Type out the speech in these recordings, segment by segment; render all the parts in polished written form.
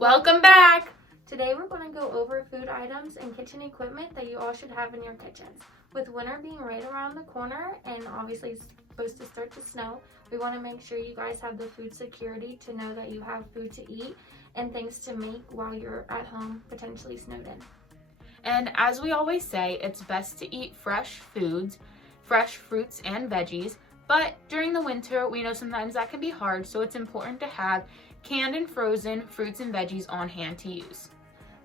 Welcome back! Today we're going to go over food items and kitchen equipment that you all should have in your kitchens. With winter being right around the corner and obviously it's supposed to start to snow, we want to make sure you guys have the food security to know that you have food to eat and things to make while you're at home, potentially snowed in. And as we always say, it's best to eat fresh foods, fresh fruits and veggies, but during the winter, we know sometimes that can be hard, so it's important to have canned and frozen fruits and veggies on hand to use.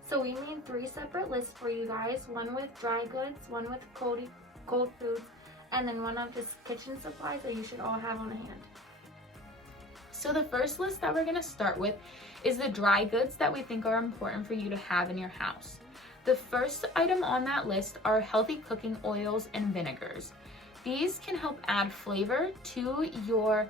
So we made 3 separate lists for you guys, one with dry goods, one with cold foods, and then one of just kitchen supplies that you should all have on hand. So the first list that we're going to start with is the dry goods that we think are important for you to have in your house. The first item on that list are healthy cooking oils and vinegars. These can help add flavor to your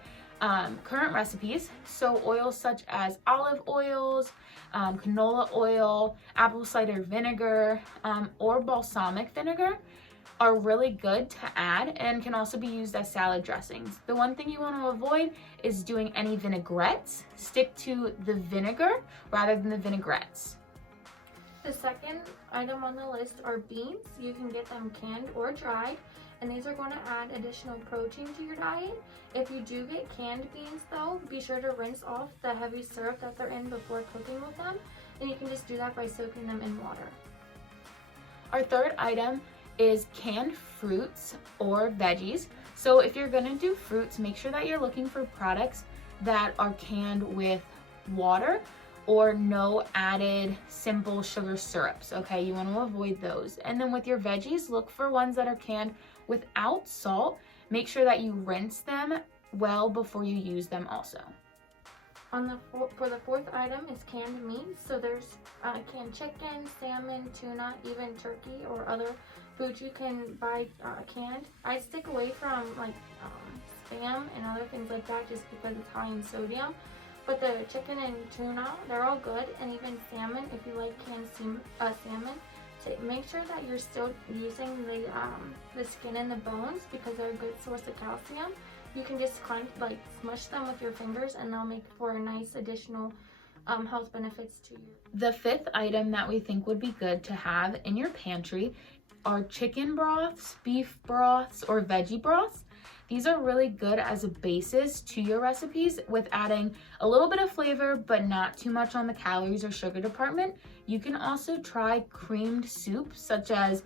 current recipes. So oils such as olive oils, canola oil, apple cider vinegar, or balsamic vinegar are really good to add and can also be used as salad dressings. The one thing you want to avoid is doing any vinaigrettes. Stick to the vinegar rather than the vinaigrettes. The second item on the list are beans. You can get them canned or dried, and these are going to add additional protein to your diet. If you do get canned beans though, be sure to rinse off the heavy syrup that they're in before cooking with them, and you can just do that by soaking them in water. Our third item is canned fruits or veggies. So if you're gonna do fruits, make sure that you're looking for products that are canned with water or no added simple sugar syrups, okay? You want to avoid those. And then with your veggies, look for ones that are canned without salt. Make sure that you rinse them well before you use them also. For the fourth item is canned meat. So there's canned chicken, salmon, tuna, even turkey or other foods you can buy canned. I stick away from like Spam and other things like that just because it's high in sodium. But the chicken and tuna, they're all good, and even salmon, if you like canned salmon. So make sure that you're still using the skin and the bones because they're a good source of calcium. You can just smush them with your fingers and they'll make for a nice additional health benefits to you. The fifth item that we think would be good to have in your pantry are chicken broths, beef broths, or veggie broths. These are really good as a basis to your recipes with adding a little bit of flavor, but not too much on the calories or sugar department. You can also try creamed soups such as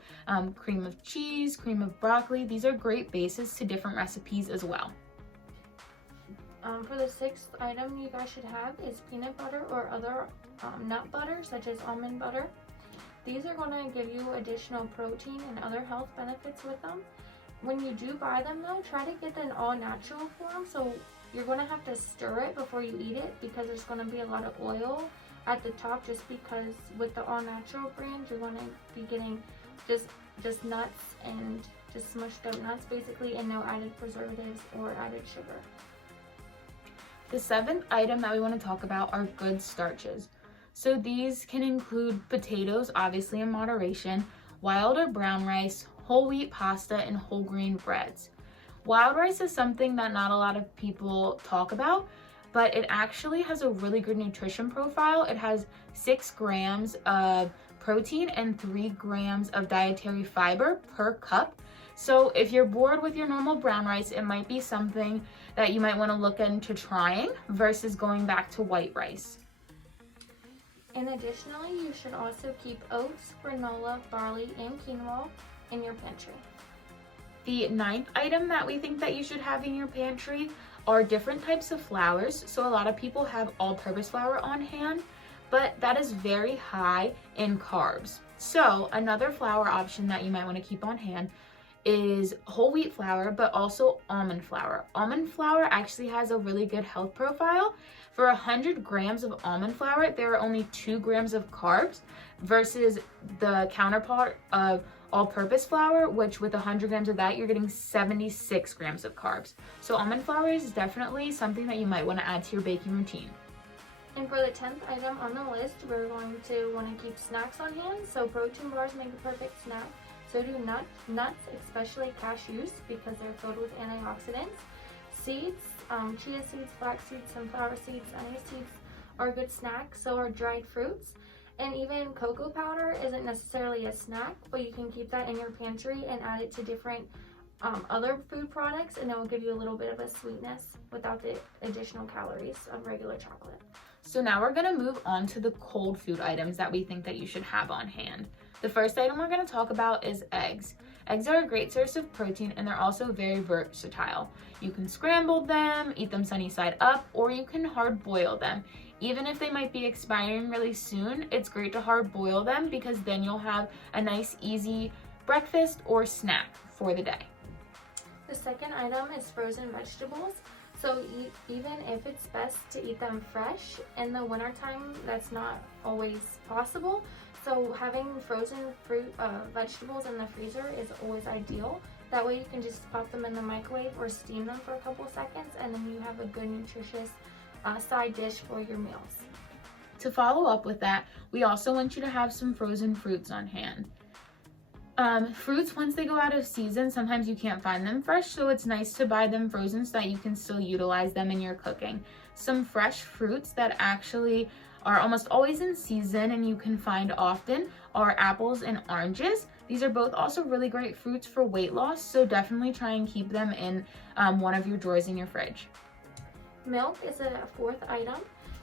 cream of cheese, cream of broccoli. These are great bases to different recipes as well. For the sixth item you guys should have is peanut butter or other nut butter such as almond butter. These are going to give you additional protein and other health benefits with them. When you do buy them though, try to get an all natural form, so you're going to have to stir it before you eat it because there's going to be a lot of oil at the top, just because with the all natural brand you're going to be getting just nuts and just smushed up nuts basically, and no added preservatives or added sugar. The seventh item that we want to talk about are good starches. So these can include potatoes, obviously in moderation, wild or brown rice, whole wheat pasta, and whole grain breads. Wild rice is something that not a lot of people talk about, but it actually has a really good nutrition profile. It has 6 grams of protein and 3 grams of dietary fiber per cup. So if you're bored with your normal brown rice, it might be something that you might want to look into trying versus going back to white rice. And additionally, you should also keep oats, granola, barley, and quinoa in your pantry. The ninth item that we think that you should have in your pantry are different types of flours. So a lot of people have all-purpose flour on hand, but that is very high in carbs. So another flour option that you might want to keep on hand is whole wheat flour, but also almond flour. Almond flour actually has a really good health profile. For 100 grams of almond flour, there are only 2 grams of carbs versus the counterpart of all-purpose flour, which with 100 grams of that, you're getting 76 grams of carbs. So almond flour is definitely something that you might want to add to your baking routine. And for the 10th item on the list, we're going to want to keep snacks on hand. So protein bars make the perfect snack. So do nuts, especially cashews, because they're filled with antioxidants. Seeds, chia seeds, flax seeds, sunflower seeds, any seeds are a good snack, so are dried fruits. And even cocoa powder isn't necessarily a snack, but you can keep that in your pantry and add it to different other food products, and it will give you a little bit of a sweetness without the additional calories of regular chocolate. So now we're gonna move on to the cold food items that we think that you should have on hand. The first item we're gonna talk about is eggs. Eggs are a great source of protein, and they're also very versatile. You can scramble them, eat them sunny side up, or you can hard boil them. Even if they might be expiring really soon, it's great to hard boil them because then you'll have a nice easy breakfast or snack for the day. The second item is frozen vegetables. So even if it's best to eat them fresh, in the wintertime that's not always possible. So having frozen vegetables in the freezer is always ideal. That way you can just pop them in the microwave or steam them for a couple seconds, and then you have a good nutritious side dish for your meals. To follow up with that, we also want you to have some frozen fruits on hand. Fruits, once they go out of season, sometimes you can't find them fresh, so it's nice to buy them frozen so that you can still utilize them in your cooking. Some fresh fruits that actually are almost always in season and you can find often are apples and oranges. These are both also really great fruits for weight loss, so definitely try and keep them in one of your drawers in your fridge. Milk is a fourth item.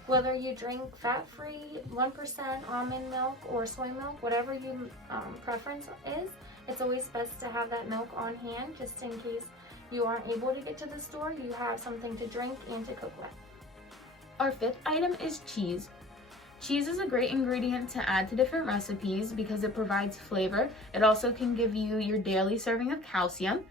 Whether you drink fat-free, 1% almond milk or soy milk, whatever your preference is, it's always best to have that milk on hand just in case you aren't able to get to the store. You have something to drink and to cook with. Our fifth item is cheese. Cheese is a great ingredient to add to different recipes because it provides flavor. It also can give you your daily serving of calcium.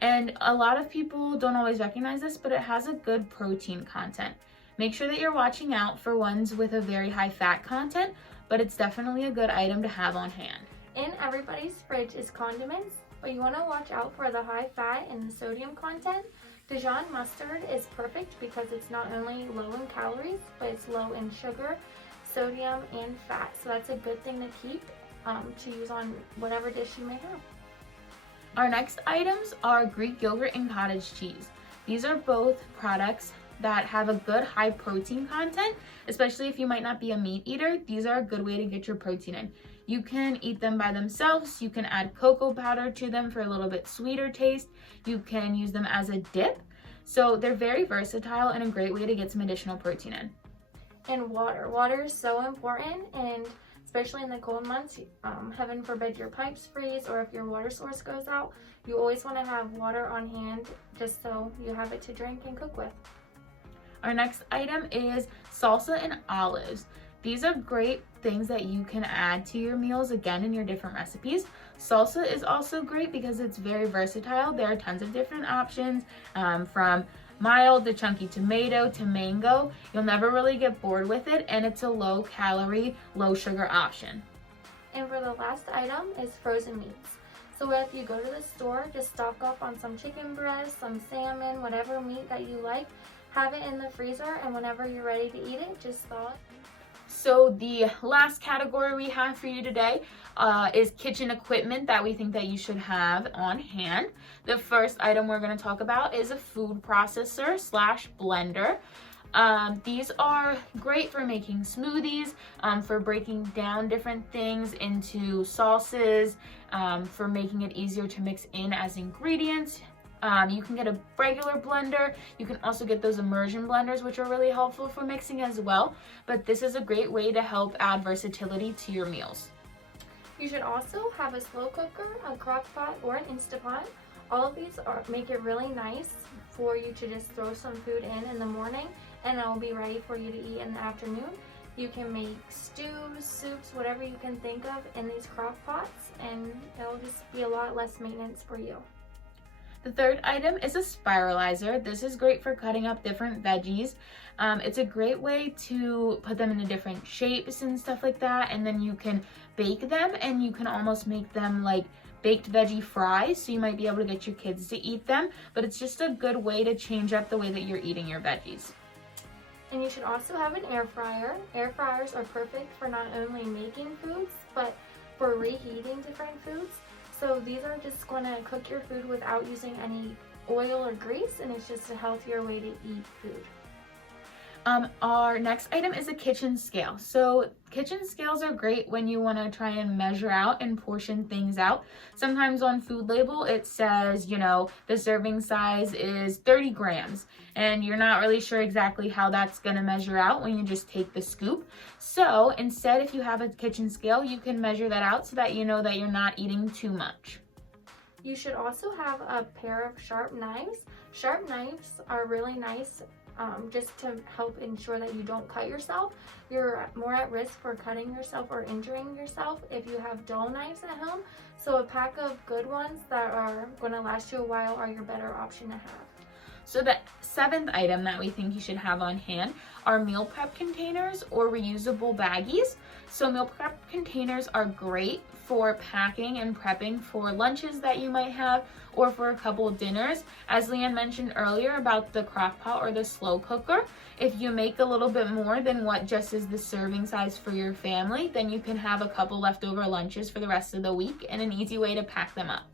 And a lot of people don't always recognize this, but it has a good protein content. Make sure that you're watching out for ones with a very high fat content, but it's definitely a good item to have on hand. In everybody's fridge is condiments, but you want to watch out for the high fat and the sodium content. Dijon mustard is perfect because it's not only low in calories, but it's low in sugar, sodium, and fat. So that's a good thing to keep to use on whatever dish you may have. Our next items are Greek yogurt and cottage cheese. These are both products that have a good high protein content, especially if you might not be a meat eater. These are a good way to get your protein in. You can eat them by themselves. You can add cocoa powder to them for a little bit sweeter taste. You can use them as a dip. So they're very versatile and a great way to get some additional protein in. And water. Water is so important, and especially in the cold months, heaven forbid your pipes freeze or if your water source goes out, you always want to have water on hand just so you have it to drink and cook with. Our next item is salsa and olives. These are great things that you can add to your meals, again, in your different recipes. Salsa is also great because it's very versatile. There are tons of different options, from mild to chunky tomato to mango. You'll never really get bored with it, and it's a low calorie, low sugar option. And for the last item is frozen meats. So if you go to the store, just stock up on some chicken breast, some salmon, whatever meat that you like. Have it in the freezer, and whenever you're ready to eat it, just thaw it. So the last category we have for you today is kitchen equipment that we think that you should have on hand. The first item we're going to talk about is a food processor / blender. These are great for making smoothies, for breaking down different things into sauces, for making it easier to mix in as ingredients. You can get a regular blender. You can also get those immersion blenders, which are really helpful for mixing as well. But this is a great way to help add versatility to your meals. You should also have a slow cooker, a crock pot, or an Instapot. All of these make it really nice for you to just throw some food in the morning, and it will be ready for you to eat in the afternoon. You can make stews, soups, whatever you can think of in these crock pots, and it'll just be a lot less maintenance for you. The third item is a spiralizer. This is great for cutting up different veggies. It's a great way to put them into different shapes and stuff like that, and then you can bake them, and you can almost make them like baked veggie fries, so you might be able to get your kids to eat them, but it's just a good way to change up the way that you're eating your veggies. And you should also have an air fryer. Air fryers are perfect for not only making foods, but for reheating different foods. So these are just going to cook your food without using any oil or grease, and it's just a healthier way to eat food. Our next item is a kitchen scale. So kitchen scales are great when you want to try and measure out and portion things out. Sometimes on food label it says, you know, the serving size is 30 grams and you're not really sure exactly how that's going to measure out when you just take the scoop. So instead, if you have a kitchen scale, you can measure that out so that you know that you're not eating too much. You should also have a pair of sharp knives. Sharp knives are really nice just to help ensure that you don't cut yourself. You're more at risk for cutting yourself or injuring yourself if you have dull knives at home. So a pack of good ones that are going to last you a while are your better option to have. So the 7th item that we think you should have on hand are meal prep containers or reusable baggies. So meal prep containers are great for packing and prepping for lunches that you might have or for a couple of dinners. As LeAnn mentioned earlier about the crock pot or the slow cooker, if you make a little bit more than what just is the serving size for your family, then you can have a couple leftover lunches for the rest of the week and an easy way to pack them up.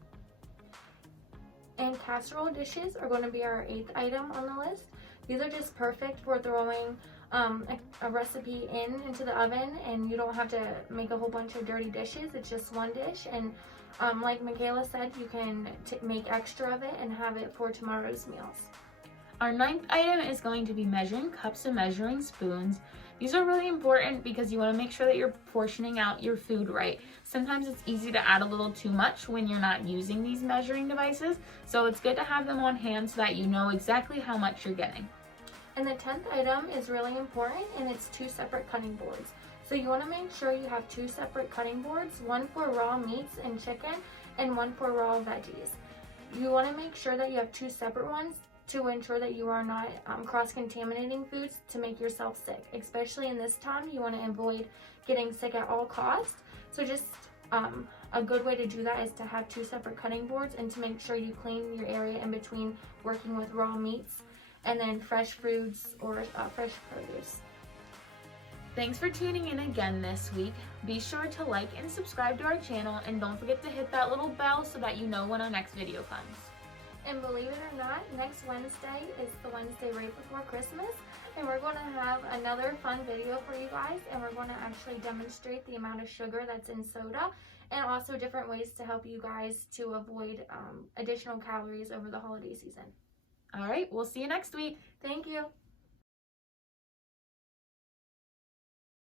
And casserole dishes are going to be our 8th item on the list. These are just perfect for throwing a recipe into the oven, and you don't have to make a whole bunch of dirty dishes. It's just one dish, and like Michaela said, you can make extra of it and have it for tomorrow's meals. Our 9th item is going to be measuring cups and measuring spoons. These are really important because you want to make sure that you're portioning out your food right. Sometimes it's easy to add a little too much when you're not using these measuring devices, so it's good to have them on hand so that you know exactly how much you're getting. And the 10th item is really important, and it's 2 separate cutting boards. So you want to make sure you have 2 separate cutting boards, one for raw meats and chicken and one for raw veggies. You want to make sure that you have 2 separate ones to ensure that you are not cross-contaminating foods to make yourself sick. Especially in this time, you want to avoid getting sick at all costs. So just a good way to do that is to have 2 separate cutting boards and to make sure you clean your area in between working with raw meats and then fresh foods or fresh produce. Thanks for tuning in again this week. Be sure to like and subscribe to our channel, and don't forget to hit that little bell so that you know when our next video comes. And believe it or not, next Wednesday is the Wednesday right before Christmas, and we're going to have another fun video for you guys, and we're going to actually demonstrate the amount of sugar that's in soda and also different ways to help you guys to avoid additional calories over the holiday season. All right, we'll see you next week. Thank you.